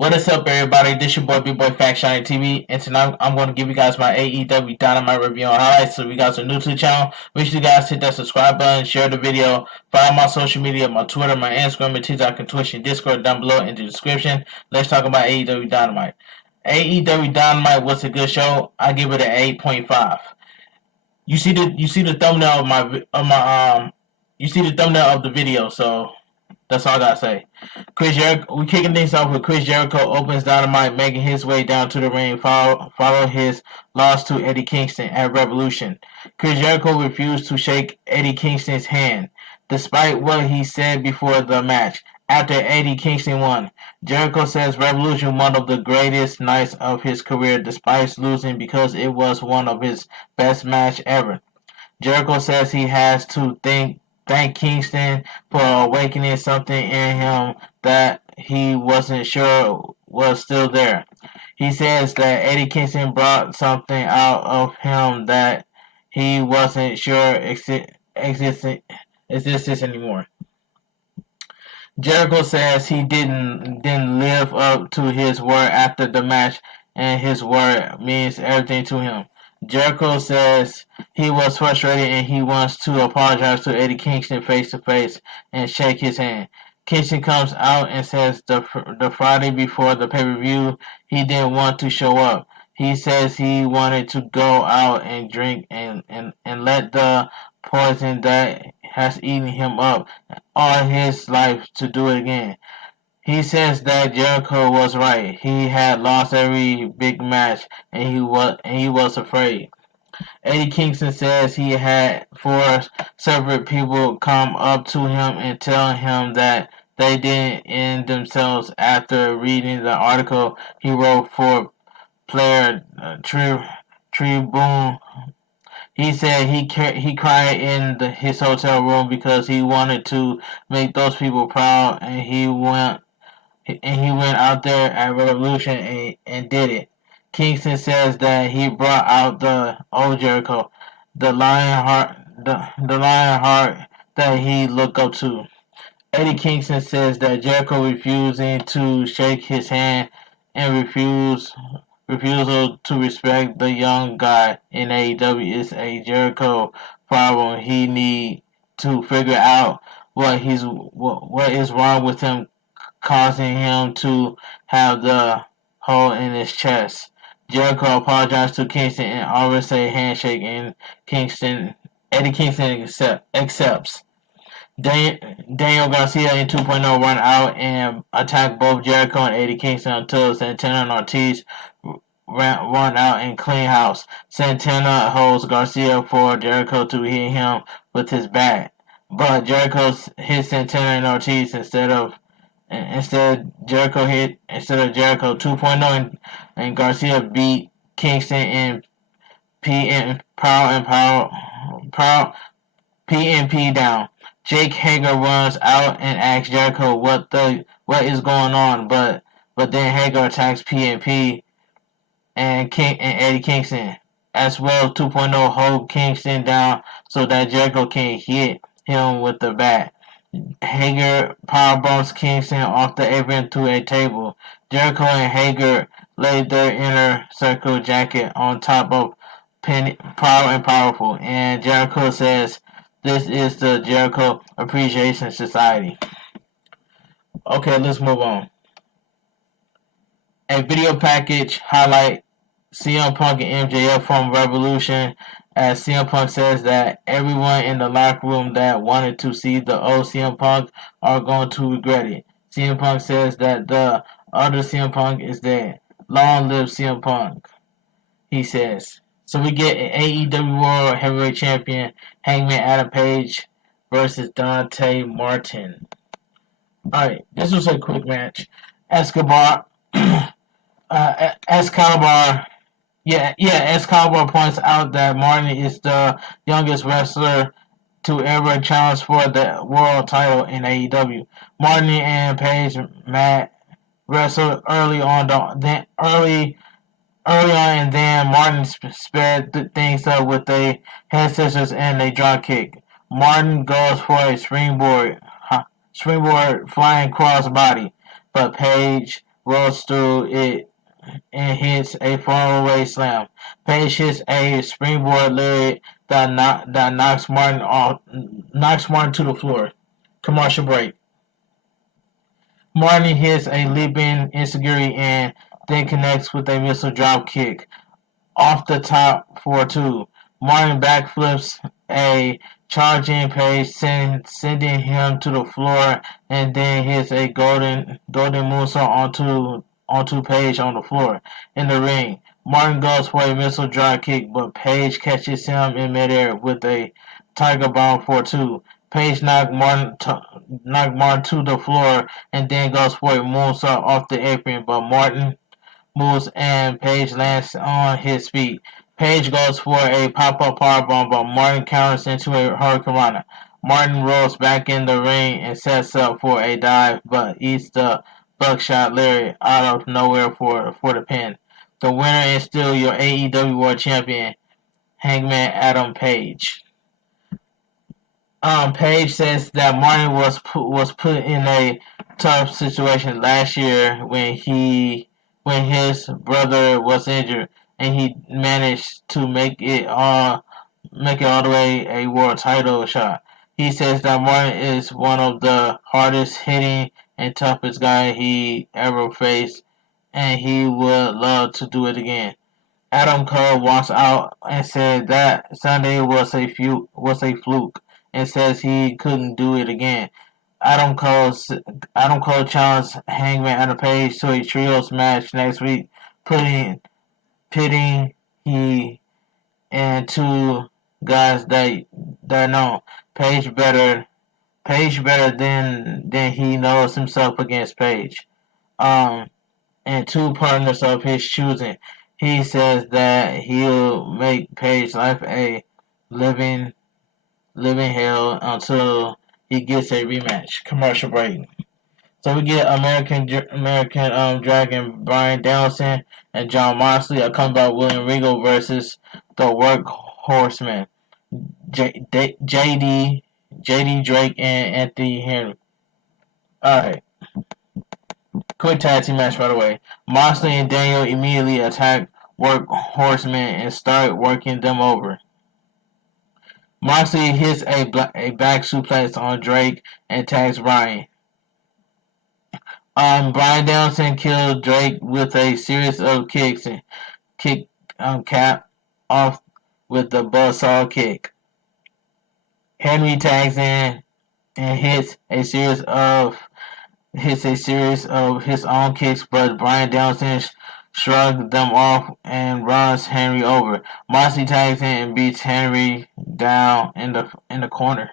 What is up, everybody? This your boy, Big Boy Fact Shiny TV, and tonight I'm going to give you guys my AEW Dynamite review and highlights. So if you guys are new to the channel, make sure you guys hit that subscribe button, share the video, follow my social media, my Twitter, my Instagram, and TikTok, and Twitch, and Discord down below in the description. Let's talk about AEW Dynamite. AEW Dynamite was a good show. I give it an 8.5. You see the thumbnail you see the thumbnail of the video, so that's all I gotta say. Chris Jericho, we kicking things off with Chris Jericho opens Dynamite, making his way down to the ring, follow his loss to Eddie Kingston at Revolution. Chris Jericho refused to shake Eddie Kingston's hand, despite what he said before the match. After Eddie Kingston won, Jericho says Revolution one of the greatest nights of his career, despite losing because it was one of his best match ever. Jericho says he has to thank Kingston for awakening something in him that he wasn't sure was still there. He says that Eddie Kingston brought something out of him that he wasn't sure existed anymore. Jericho says he didn't live up to his word after the match, and his word means everything to him. Jericho says he was frustrated and he wants to apologize to Eddie Kingston face to face and shake his hand. Kingston comes out and says the Friday before the pay-per-view he didn't want to show up. He says he wanted to go out and drink and let the poison that has eaten him up all his life to do it again. He says that Jericho was right. He had lost every big match, and he was afraid. Eddie Kingston says he had 4 separate people come up to him and tell him that they didn't end themselves after reading the article he wrote for Player Tribune. He said he cried in his hotel room because he wanted to make those people proud, and he went out there at Revolution and did it. Kingston says that he brought out the old Jericho, the lion heart that he looked up to. Eddie Kingston says that Jericho refusing to shake his hand and refusal to respect the young guy in AEW is a Jericho problem. He need to figure out what is wrong with him, causing him to have the hole in his chest. Jericho apologized to Kingston and offers a handshake, and Eddie Kingston accepts. Daniel Garcia in 2.0 run out and attack both Jericho and Eddie Kingston until Santana and Ortiz run out and clean house. Santana holds Garcia for Jericho to hit him with his bat, but Jericho hits Santana and Ortiz instead of Jericho 2.0 and Garcia beat Kingston in PNP down. Jake Hager runs out and asks Jericho what is going on, but then Hager attacks PNP and Eddie Kingston as well. 2.0 hold Kingston down so that Jericho can hit him with the bat. Hager powerbomps Kingston off the apron to a table. Jericho and Hager lay their inner circle jacket on top of Power and Powerful, and Jericho says this is the Jericho Appreciation Society. Okay, let's move on. A video package highlight CM Punk and MJF from Revolution, as CM Punk says that everyone in the locker room that wanted to see the old CM Punk are going to regret it. CM Punk says that the other CM Punk is dead. Long live CM Punk, he says. So we get an AEW World Heavyweight Champion Hangman Adam Page versus Dante Martin. Alright, this was a quick match. Escobar points out that Martin is the youngest wrestler to ever challenge for the world title in AEW. Martin and Page wrestled early on, and then Martin sped things up with a head scissors and a drop kick. Martin goes for a springboard flying crossbody, but Page rolls through it and hits a faraway slam. Page hits a springboard lariat that knocks Martin to the floor. Commercial break. Martin hits a leaping enziguri and then connects with a missile drop kick off the top for 2. Martin backflips a charging Page, sending him to the floor, and then hits a golden moonsault onto Page on the floor. In the ring, Martin goes for a missile drop kick, but Page catches him in midair with a Tiger Bomb for 2. Page knocks Martin to the floor and then goes for a moonsault off the apron, but Martin moves and Page lands on his feet. Page goes for a pop-up powerbomb, but Martin counters into a hurricanrana. Martin rolls back in the ring and sets up for a dive, but eats the buckshot lariat out of nowhere for the pin. The winner is still your AEW World Champion, Hangman Adam Page. Page says that Martin was put in a tough situation last year when his brother was injured, and he managed to make it all the way a world title shot. He says that Martin is one of the hardest hitting and toughest guy he ever faced, and he would love to do it again. Adam Cole walks out and said that Sunday was a fluke, and says he couldn't do it again. Adam Cole challenged Hangman Adam Page to a trios match next week, pitting he and 2 guys that know Page better than he knows himself against Page. And 2 partners of his choosing. He says that he'll make Page's life a living hell until he gets a rematch. Commercial break. So we get American Dragon Bryan Danielson and Jon Moxley. A comeback William Regal versus the Workhorsemen, JD Drake and Anthony Henry. Alright. Quick tag team match, by the way. Moxley and Daniel immediately attack Workhorsemen and start working them over. Moxley hits a back suplex on Drake and tags Bryan. Bryan Danielson killed Drake with a series of kicks and cap off with the buzzsaw kick. Henry tags in and hits a series of his own kicks, but Bryan Danielson shrugs them off and runs Henry over. Moxley tags in and beats Henry down in the corner.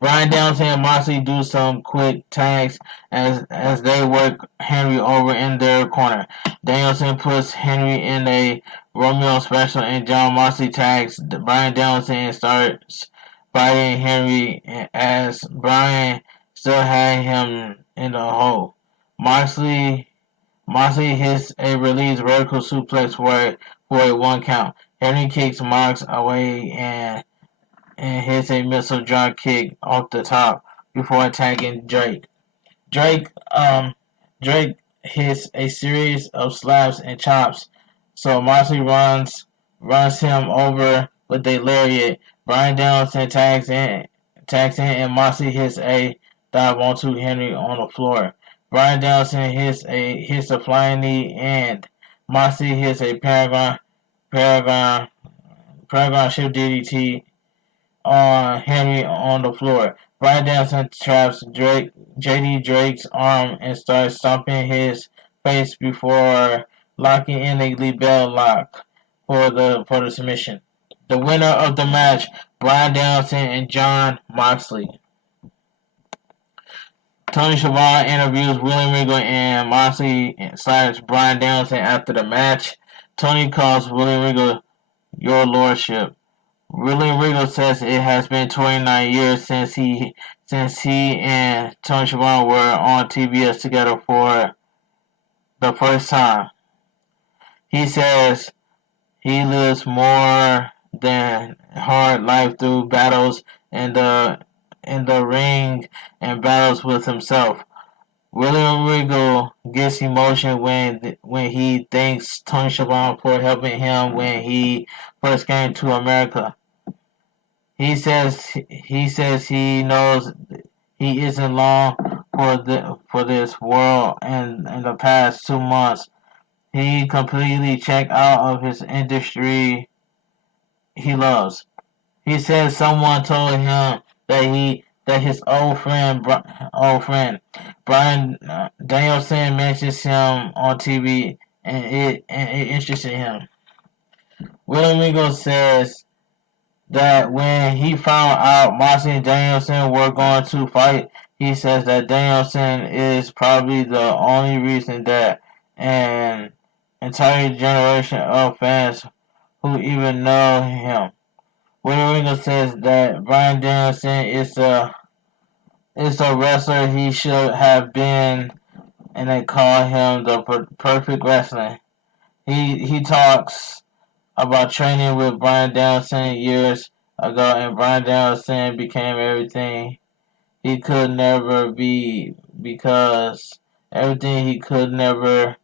Bryan Danielson and Moxley do some quick tags as they work Henry over in their corner. Danielson puts Henry in a Romeo special, and Jon Moxley tags Bryan Danielson and starts biting Henry as Bryan still had him in the hole. Moxley hits a release vertical suplex for a 1 count. Henry kicks Mox away and hits a missile drop kick off the top before attacking Drake. Drake hits a series of slaps and chops, so Moxley runs him over with a lariat. Bryan Danielson tags in, and Moxley hits a dive onto Henry on the floor. Bryan Danielson hits a flying knee, and Moxley hits a Paragon Shift DDT on Henry on the floor. Bryan Danielson traps JD Drake's arm and starts stomping his face before locking in a LeBell lock for the submission. The winner of the match, Bryan Danielson and Jon Moxley. Tony Schiavone interviews William Regal and Moxley / Bryan Danielson after the match. Tony calls William Regal "Your Lordship." William Regal says it has been 29 years since he and Tony Schiavone were on TBS together for the first time. He says he lives more than hard life through battles in the ring and battles with himself. William Regal gets emotion when he thanks Tony Schiavone for helping him when he first came to America. He says he knows he isn't long for this world, and in the past 2 months he completely checked out of his industry he loves. He says someone told him that his old friend Brian Danielson mentions him on TV, and it interested him. William Regal says that when he found out Moxley and Danielson were going to fight, he says that Danielson is probably the only reason that an entire generation of fans who even know him. William Regal says that Bryan Danielson is a wrestler he should have been, and they call him the perfect wrestler. He talks about training with Bryan Danielson years ago, and Bryan Danielson became everything he could never be because everything he could never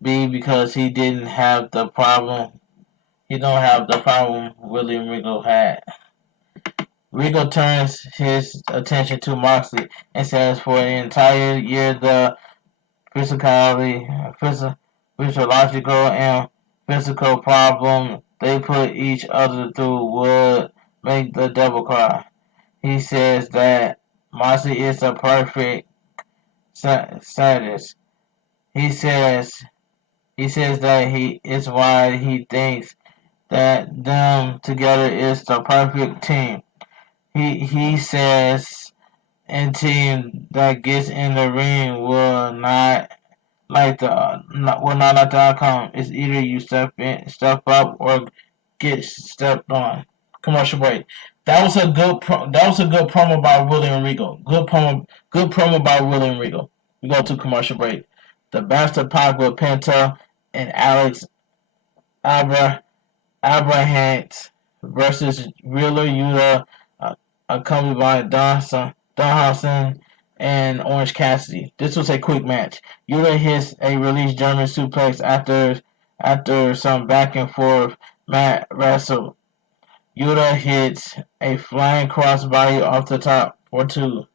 be because he didn't have the problem. He don't have the problem William Regal had. Regal turns his attention to Moxley and says for an entire year the physiological and physical problem they put each other through would make the devil cry. He says that Moxley is a perfect sadist. He says that he is why he thinks that them together is the perfect team. He says a team that gets in the ring will not like the outcome. It's either you step up, or get stepped on. Commercial break. That was a good promo by William Regal. Good promo by William Regal. We go to commercial break. The Bastard Pac with Penta and Alex Abrahams versus Wheeler Yuta, accompanied by Don Hudson and Orange Cassidy. This was a quick match. Yuta hits a release German suplex after some back and forth mat wrestle. Yuta hits a flying crossbody off the top for 2.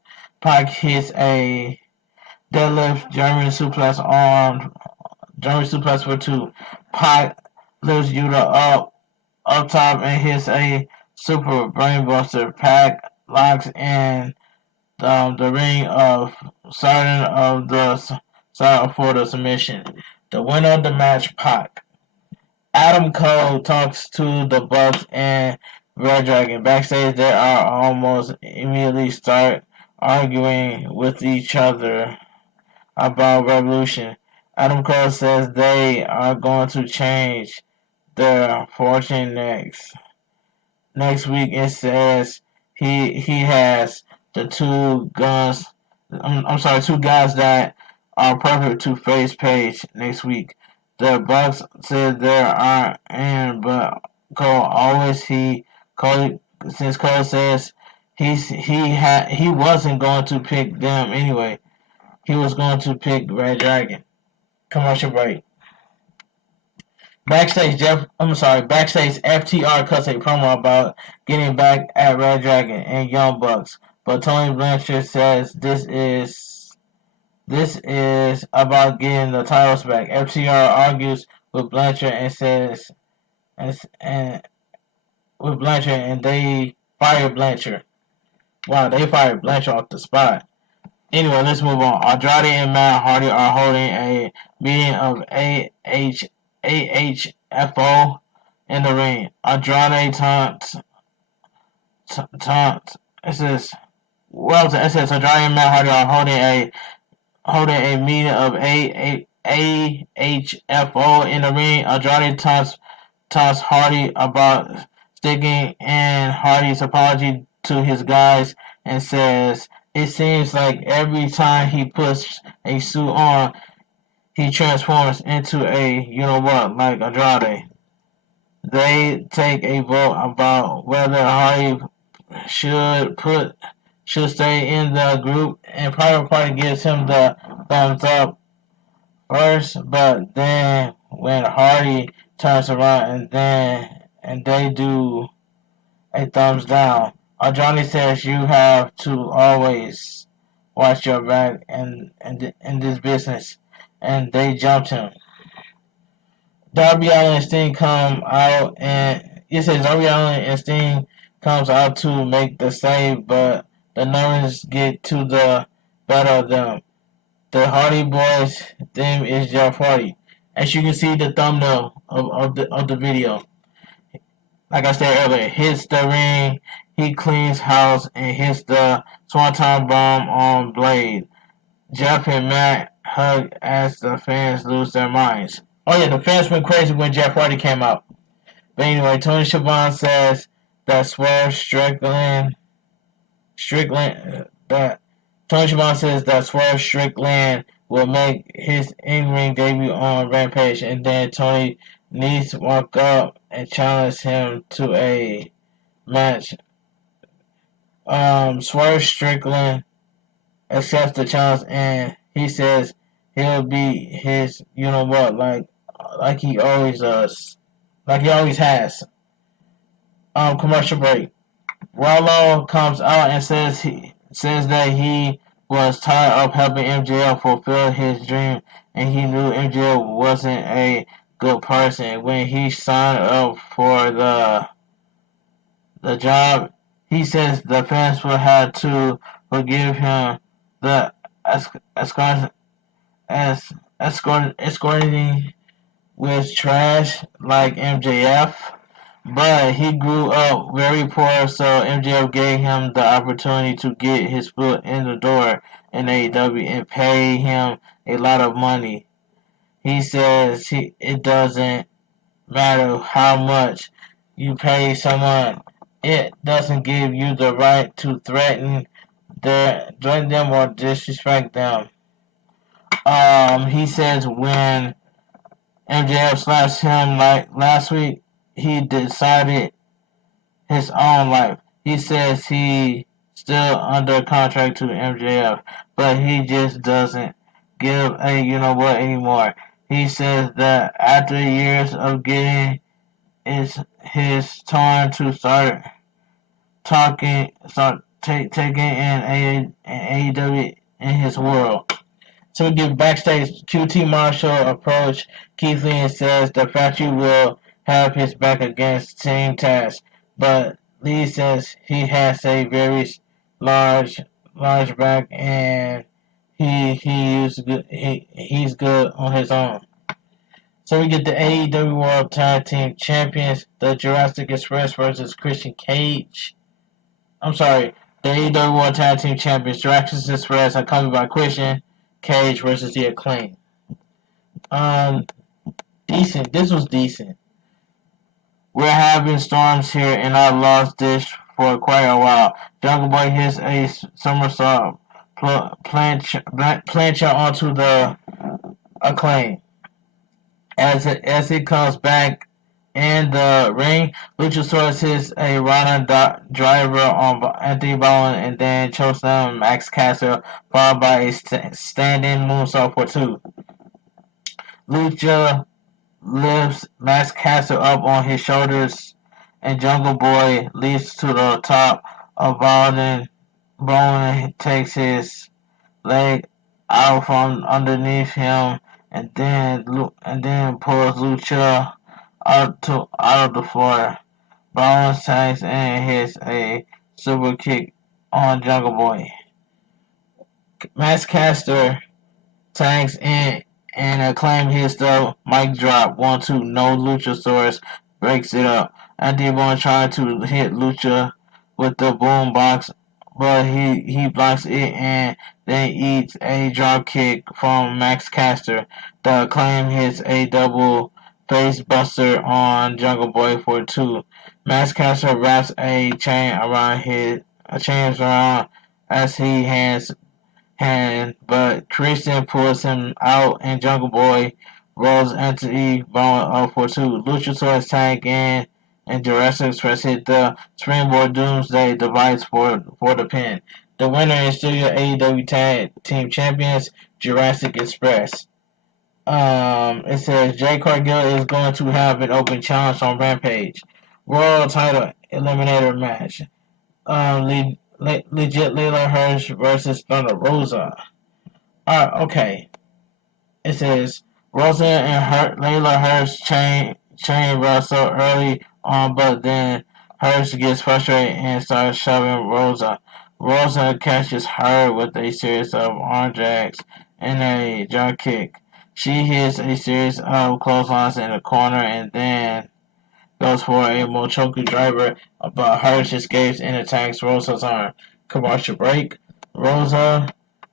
Pac hits a deadlift German suplex for 2. Pac lifts Yuta up top and hits a super brainbuster. Pac locks in the ring of Sergeant for the submission. The winner of the match, Pac. Adam Cole talks to the Bucks and Red Dragon. Backstage, they are almost immediately start arguing with each other about Revolution. Adam Cole says they are going to change their fortune next week. It says he has the two guys that are perfect to face Page next week. The Bucks said there are, and but since Cole says he wasn't going to pick them anyway. He was going to pick Red Dragon. Commercial break. Backstage, FTR cuts a promo about getting back at Red Dragon and Young Bucks, but Tony Blanchard says this is about getting the titles back. FTR argues with Blanchard and they fire Blanchard. Wow, they fired Blanchard off the spot. Anyway, let's move on. Andrade and Matt Hardy are holding a meeting of AHFO in the ring. Andrade taunts. It says, Andrade and Matt Hardy are holding a meeting of AHFO in the ring. Andrade taunts Hardy about sticking in Hardy's apology to his guys and says, it seems like every time he puts a suit on, he transforms into a you-know-what, like Andrade. They take a vote about whether Hardy should put should stay in the group, and Private Party gives him the thumbs up first, but then when Hardy turns around and they do a thumbs down. Johnny says you have to always watch your back in this business, and they jumped him. Darby Allin and Sting come out, and it says Darby Allin and Sting comes out to make the save, but the numbers get to the better of them. The Hardy Boys theme is Jeff Hardy. As you can see, the thumbnail of the video. Like I said earlier, hits the ring, he cleans house, and hits the Swanton Bomb on Blade. Jeff and Matt hug as the fans lose their minds. Oh yeah, the fans went crazy when Jeff Hardy came out. But anyway, Tony Schiavone says that Tony Schiavone says that Swerve Strickland will make his in-ring debut on Rampage, and then Tony needs to walk up and challenge him to a match. Swerve Strickland accepts the challenge, and he says he'll be his, you know what, like he always does, like he always has. Commercial break. Rollo comes out and says that he was tired of helping MJF fulfill his dream, and he knew MJF wasn't a good person. When he signed up for the job, he says the fans will have to forgive him the escorting with trash like MJF. But he grew up very poor, so MJF gave him the opportunity to get his foot in the door in AEW and pay him a lot of money. He says it doesn't matter how much you pay someone, it doesn't give you the right to threaten them or disrespect them. He says when MJF slapped him like last week, he decided his own life. He says he's still under contract to MJF, but he just doesn't give a you know what anymore. He says that after years of getting, it's his time to start taking in AEW in his world. So we get backstage. QT Marshall approach Keith Lee and says the factory will have his back against Team Taz, but Lee says he has a very large back and he's good on his own. So we get the AEW World Tag Team Champions, the Jurassic Express versus Christian Cage. The AEW World Tag Team Champions, Jurassic Express, are coming by Christian Cage versus the Acclaim. Decent. This was decent. We're having storms here, and I lost this for quite a while. Jungle Boy hits a somersault plancha onto the Acclaim. As it comes back in the ring, Luchasaurus hits a Rana driver on Anthony Bowen and then chokes down Max Caster, followed by a stand-in moonsault for 2. Lucha lifts Max Caster up on his shoulders, and Jungle Boy leaps to the top of Bowen. Bowen takes his leg out from underneath him and then pulls Lucha out of the floor. Bowen tags and hits a super kick on Jungle Boy. Max Caster tags in and Acclaim hits the mic drop. 1-2. No Luchasaurus breaks it up. Anthony Bowen trying to hit Lucha with the boom box, but he blocks it and then eats a drop kick from Max Caster. The Acclaim hits a double face buster on Jungle Boy for 2. Max Caster wraps a chain around as he hands but Christian pulls him out and Jungle Boy rolls Anthony Bowen up for 2. Luchasaurus tag in and Jurassic Express hit the Springboard Doomsday device for the pin. The winner is still your AEW Tag Team Champions, Jurassic Express. It says Jay Cargill is going to have an open challenge on Rampage. World Title Eliminator match. Legit Layla Hirsch versus Thunder Rosa. Okay. It says Rosa and Layla Hirsch chain Russell early on, but then Hirsch gets frustrated and starts shoving Rosa. Rosa catches her with a series of arm drags and a jump kick. She hits a series of clotheslines in the corner and then goes for a Mochoku driver, but Hirsch escapes and attacks Rosa's arm. Commercial break. Rosa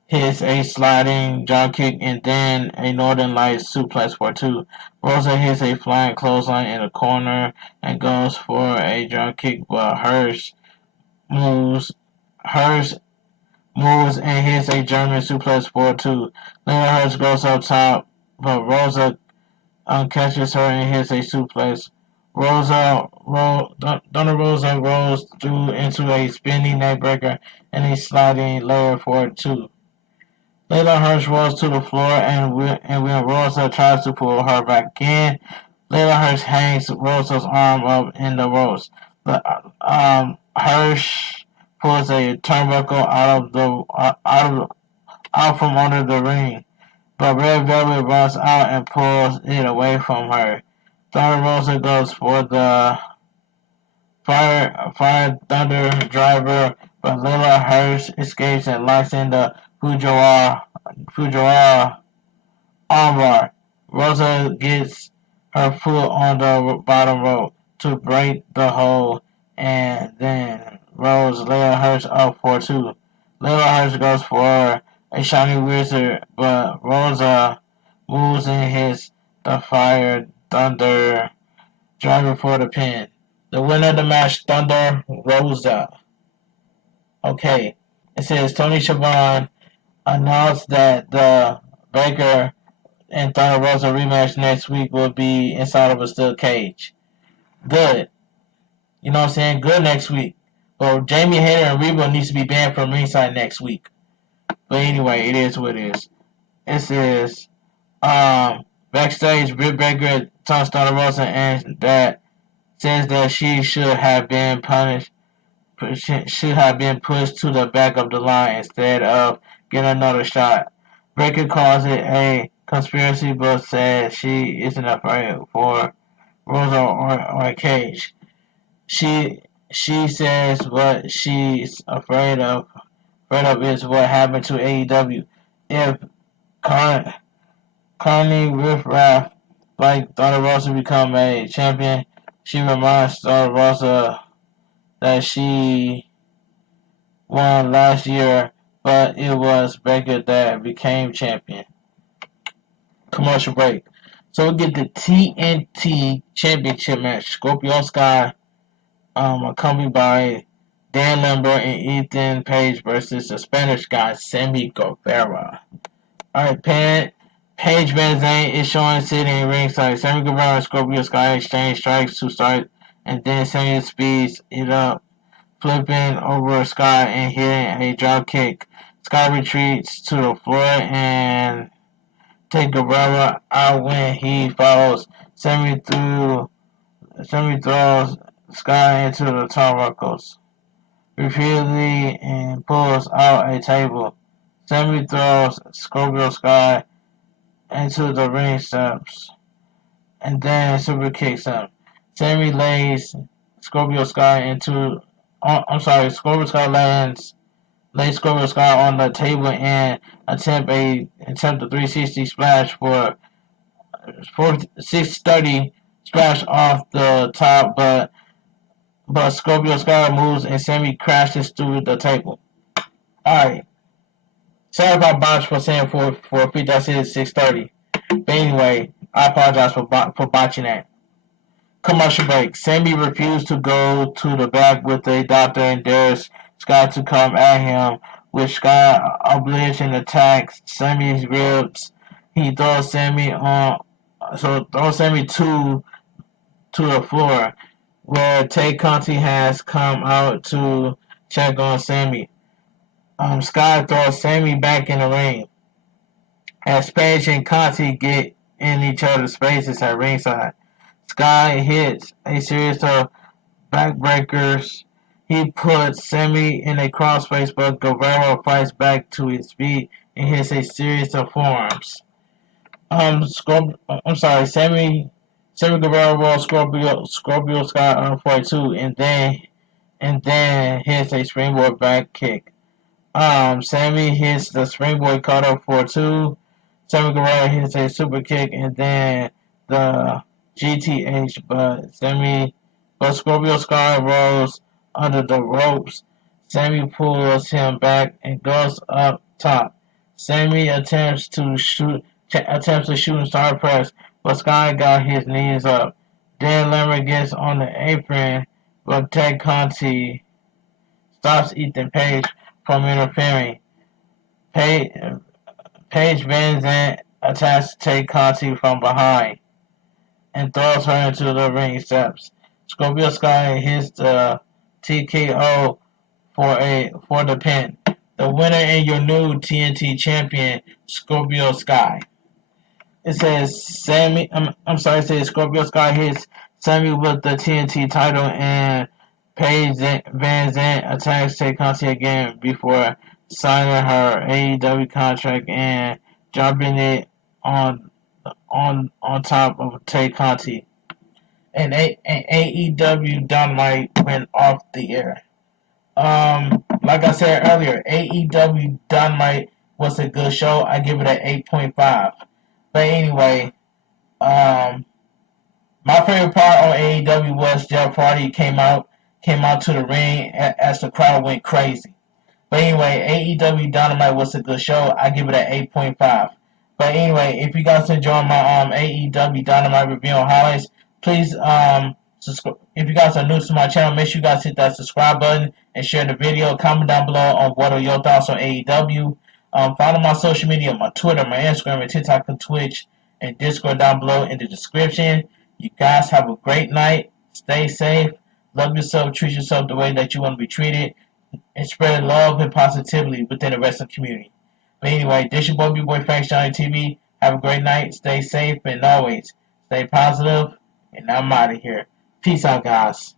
hits a sliding drop kick and then a Northern Lights suplex for two. Rosa hits a flying clothesline in the corner and goes for a drop kick, but Hirsch moves. Hirsch moves and hits a German suplex for two. Later, Hirsch goes up top, but Rosa catches her and hits a suplex. Thunder Rosa rolls through into a spinning neckbreaker and a sliding layer for two. Layla Hirsch rolls to the floor, and when Rosa tries to pull her back in, Layla Hirsch hangs Rosa's arm up in the ropes. Hirsch pulls a turnbuckle out from under the ring, but Red Velvet runs out and pulls it away from her. Thunder Rosa goes for the Fire Thunder driver, but Layla Hirsch escapes and locks in the Fujiwara armbar. Rosa gets her foot on the bottom rope to break the hold and then rolls Layla Hirsch up for two. Layla Hirsch goes for a shiny wizard, but Rosa moves and hits the Fire Thunder driver for the pin. The winner of the match, Thunder Rosa. Okay. It says Tony Schiavone announced that the Baker and Thunder Rosa rematch next week will be inside of a steel cage. Good. You know what I'm saying? Good next week. But Jamie Hayter and Reba needs to be banned from ringside next week. But anyway, it is what it is. It says, backstage, Britt Baker taunts Thunder Rosa and that says that she should have been pushed to the back of the line instead of getting another shot. Baker calls it a conspiracy, but says she isn't afraid for Rosa or a cage. She says what she's afraid of is what happened to AEW. If Connie Riffraff like Thunder Rosa become a champion, she reminds Thunder Rosa that she won last year, but it was Baker that became champion. Commercial break. So we get the TNT Championship match. Scorpio Sky, accompanied by Dan Lambert and Ethan Page versus the Spanish guy, Sammy Guevara. Alright, Paige Van Zandt is showing sitting ringside. Sammy Guevara and Scorpio Sky exchange strikes to start, and then Sammy speeds it up, flipping over Sky and hitting a drop kick. Sky retreats to the floor and takes Guevara out when he follows. Sammy throws Sky into the turnbuckles repeatedly and pulls out a table. Sammy throws Scorpio Sky into the ring steps and then super kicks him. Sammy lays Scorpio Sky into. Scorpio Sky lays Scorpio Sky on the table and attempt a 360 splash for 630 splash off the top, but Scorpio Sky moves and Sammy crashes through the table. Alright. Sorry if I botched for saying for feet that says 630. But anyway, I apologize for botching that. Commercial break. Sammy refused to go to the back with a doctor and dares Sky to come at him, with Sky obliged and attacks Sammy's ribs. He throws Sammy to the floor, where Tay Conti has come out to check on Sammy. Sky throws Sammy back in the ring. As Page and Conti get in each other's spaces at ringside, Sky hits a series of backbreakers. He puts Sammy in a crossface, but Guerrero fights back to his feet and hits a series of forearms. Sammy Guerrero rolls Scorpio Sky on 42, and then hits a springboard back kick. Sammy hits the springboard cutter for 2. Sammy Guerrero hits a super kick, and then the GTH, but Scorpio Sky rolls under the ropes. Sammy pulls him back and goes up top. Sammy attempts to shoot and star press, but Sky got his knees up. Dan Lambert gets on the apron, but Ted Conti stops Ethan Page from interfering. Page Van Zandt attacks Ted Conti from behind and throws her into the ring steps. Scorpio Sky hits the TKO for the pin. The winner and your new TNT champion, Scorpio Sky. It says Scorpio Sky hits Sammy with the TNT title, and Paige Van Zandt attacks Tay Conti again before signing her AEW contract and dropping it on top of Tay Conti. And AEW Dynamite went off the air. Like I said earlier, AEW Dynamite was a good show. I give it an 8.5. But anyway, my favorite part on AEW was Jeff Hardy came out to the ring as the crowd went crazy. But anyway, AEW Dynamite was a good show. I give it an 8.5. But anyway, if you guys enjoy my AEW Dynamite review and highlights, please subscribe. If you guys are new to my channel, make sure you guys hit that subscribe button and share the video. Comment down below on what are your thoughts on AEW. Follow my social media, my Twitter, my Instagram, and TikTok, and Twitch, and Discord down below in the description. You guys have a great night. Stay safe. Love yourself. Treat yourself the way that you want to be treated. And spread love and positivity within the wrestling community. But anyway, this your boy Faction on TV. Have a great night. Stay safe and always stay positive. And I'm out of here. Peace out, guys.